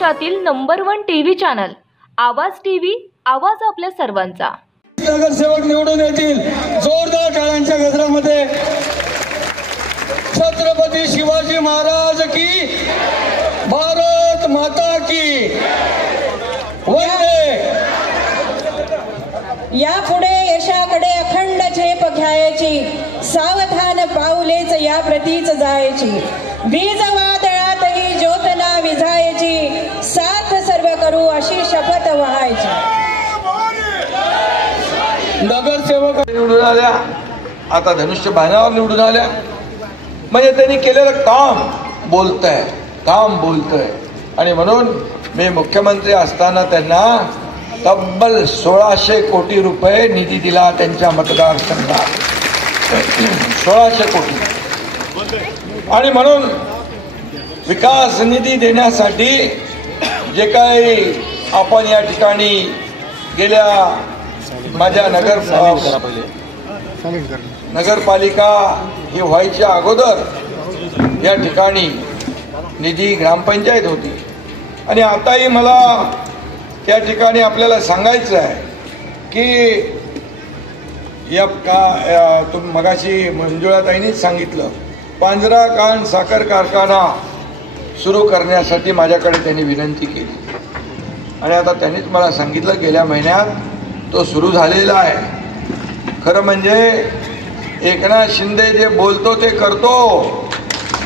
महाराष्ट्रातील number 1 TV channel आवाज TV, आवाज आपल्या सर्वांचा। नगरसेवक निवडून येतील। जोरदार टाळ्यांच्या गजरामध्ये छत्रपती शिवाजी महाराज की, भारत माता की वंदे। यापुढे यशाकडे अखंड झेप घ्यायची, सावधान पाऊलेच या प्रतीच जायची। वीज वादळातही ज्योतना विझायची, साथ सर्व करू अशी शपथ वहायची। नगरसेवक निवडून आल्या, आता धनुष्य बाणावर निवडून आल्या, म्हणजे त्यांनी केलेलं काम बोलतंय आणि म्हणून मी मुख्यमंत्री असताना त्यांना तब्बल 1600 कोटी रुपये निधी दिला त्यांच्या मतदारसंघात। 1600 कोटी। आणि म्हणून विकास निधी देण्यासाठी जे काही आपण या ठिकाणी गेल्या माझ्या नगरपालिका ही व्हायच्या अगोदर या ठिकाणी निधी ग्रामपंचायत होती आणि आताही मला त्या ठिकाणी आपल्याला सांगायचं आहे की तुम्ही मगाशी मंजुळाताईंनीच सांगितलं, पांजरा कान साखर कारखाना सुरू करण्यासाठी माझ्याकडे त्यांनी विनंती केली आणि आता त्यांनीच मला सांगितलं गेल्या महिन्यात तो सुरू झालेला आहे। खरं म्हणजे एकनाथ शिंदे जे बोलतो ते करतो,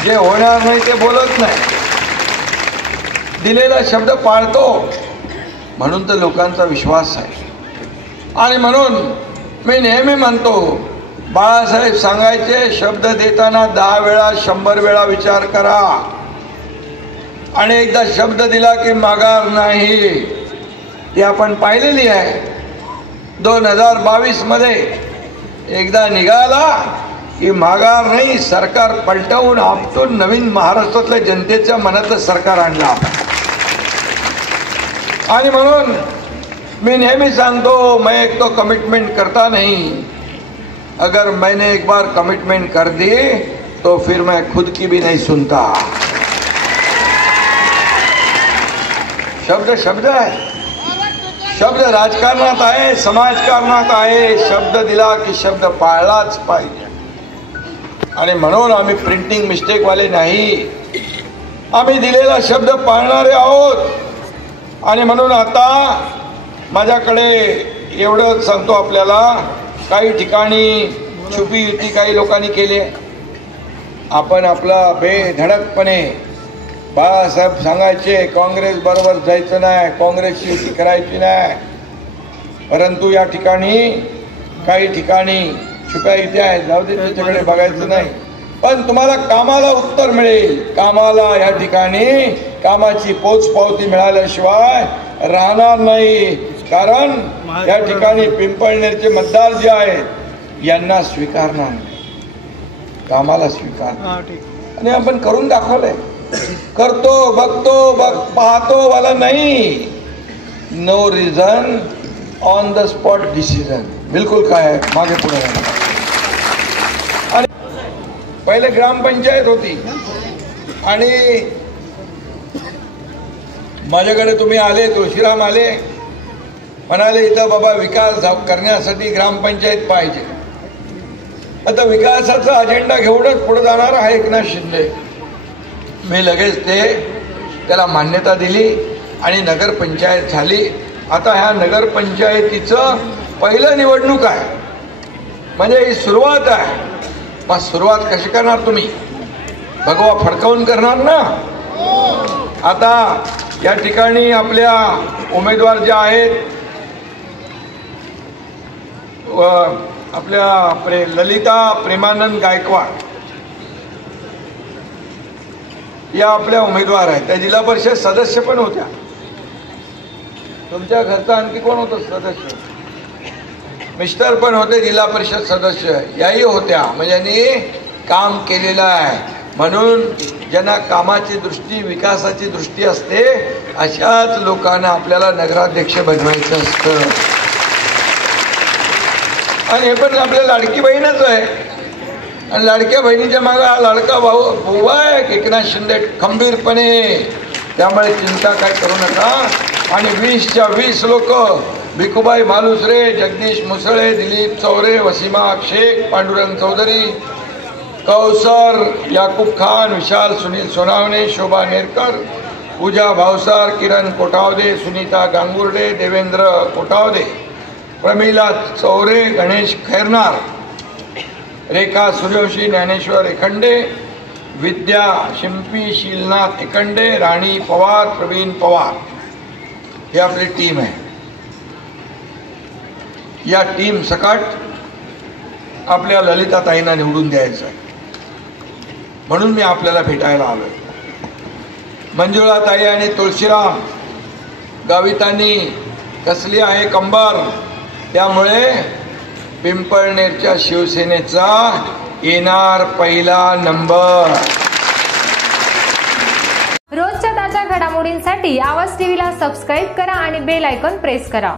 जे होणार नाही ते बोलत नाही, दिलेला शब्द पाळतो, म्हणून तर लोकांचा विश्वास आहे। आणि म्हणून मी नेहमी म्हणतो, बाळासाहेब सांगायचे शब्द देताना 10 वेळा 100 वेळा विचार करा आणि एकदा शब्द दिला की माघार नाही। ती आपण पाहिलेली आहे। 2022 मध्ये एकदा निघाला की माघार नाही, सरकार पलटवून आपटून नवीन महाराष्ट्रातल्या जनतेच्या मनातलं सरकार आणला। आणि म्हणून मैं नेहमी सांगतो, मैं एक तो कमिटमेंट करता नहीं, अगर मैंने एक बार कमिटमेंट कर दी तो फिर मैं खुद की भी नहीं सुनता। शब्द शब्द आहे, शब्द राजकारणात आहे, समाजकारणात आहे, शब्द दिला की शब्द पाळलाच पाहिजे। आणि म्हणून आम्ही प्रिंटिंग मिस्टेक वाले नाही, आम्ही दिलेला शब्द पाळणारे आहोत। आणि म्हणून आता माझ्याकडे एवढंच सांगतो आपल्याला, काही ठिकाणी छुपी युती काही लोकांनी केली आहे। आपण आपला बेधडकपणे बाळासाहेब सांगायचे काँग्रेस बरोबर जायचं नाही, काँग्रेसची युती करायची नाही, परंतु या ठिकाणी काही ठिकाणी छुप्या युती आहेत, जाऊ दे त्याच्याकडे बघायचं नाही, पण तुम्हाला कामाला उत्तर मिळेल। कामाला या ठिकाणी कामाची पोचपावती मिळाल्याशिवाय राहणार नाही, कारण या ठिकाणी पिंपळनेरचे मतदार जे आहेत यांना स्वीकारणार नाही, कामाला स्वीकार। आणि आपण करून दाखवलंय, करतो बघतो पाहतो वाला नाही, no reason on the spot decision, बिलकुल काय मागे पुढे। आणि पहिले ग्रामपंचायत होती आणि माझ्याकडे तुम्ही आले, तुळशीराम आले, म्हणाले इथं बाबा विकास करण्यासाठी ग्रामपंचायत पाहिजे। आता विकासाचा अजेंडा घेऊनच पुढे जाणार आहे एकनाथ शिंदे। मी लगेच त्याला मान्यता दिली आणि नगरपंचायत झाली। आता ह्या नगरपंचायतीचं पहिलं निवडणूक आहे, म्हणजे ही सुरुवात आहे। मग सुरुवात कशी करणार तुम्ही? भगवा फडकावून करणार ना। आता या ठिकाणी आपल्या उमेदवार जे आहेत, आपल्या ललिता प्रेमानंद गायकवाड या आपल्या उमेदवार आहेत, त्या जिल्हा परिषद सदस्य पण होत्या। तुमच्या घरचा आणखी कोण होतं सदस्य? मिस्टर पण होते जिल्हा परिषद सदस्य, याही होत्या, म्हणजे यांनी काम केलेलं आहे। म्हणून ज्यांना कामाची दृष्टी, विकासाची दृष्टी असते, अशाच लोकांना आपल्याला नगराध्यक्ष बनवायचं असतं। आणि हे पण आपल्या लाडकी बहीणच आहे, आणि लाडक्या बहिणीच्या मागे लाडका भाऊ आहे एकनाथ शिंदे खंबीरपणे त्यामुळे चिंता काय करू नका. आणि 20च्या 20 लोक भिकुबाई मालुसरे, जगदीश मुसळे, दिलीप चौरे, वसीमा शेख, पांडुरंग चौधरी, कौसर याकूब खान, विशाल सुनील सोनावणे, शोभा नेरकर, पूजा भावसार, किरण कोठावदे, सुनीता गांगुर्डे, देवेंद्र कोठावदे, प्रमिला चौरे, गणेश खैरनार, रेखा सूर्यवंशी, ज्ञानेश्वर एखंडे, विद्या शिंपी, शीलनाथ एखंडे, राणी पवार, प्रवीण पवार, ही आपली टीम आहे. या टीम सकट आपल्या ललिताताईंना निवडून द्यायचं आहे, म्हणून मी आपल्याला भेटायला आलोय. मंजुळाताई आणि तुळशीराम गावितांनी कसली आहे कंबर, त्यामुळे पिंपळनेरच्या शिवसेनेचा येणार पहिला नंबर. रोजच्या ताज्या घडामोडींसाठी आवाज टीव्हीला सबस्क्राईब करा आणि बेल आयकॉन प्रेस करा.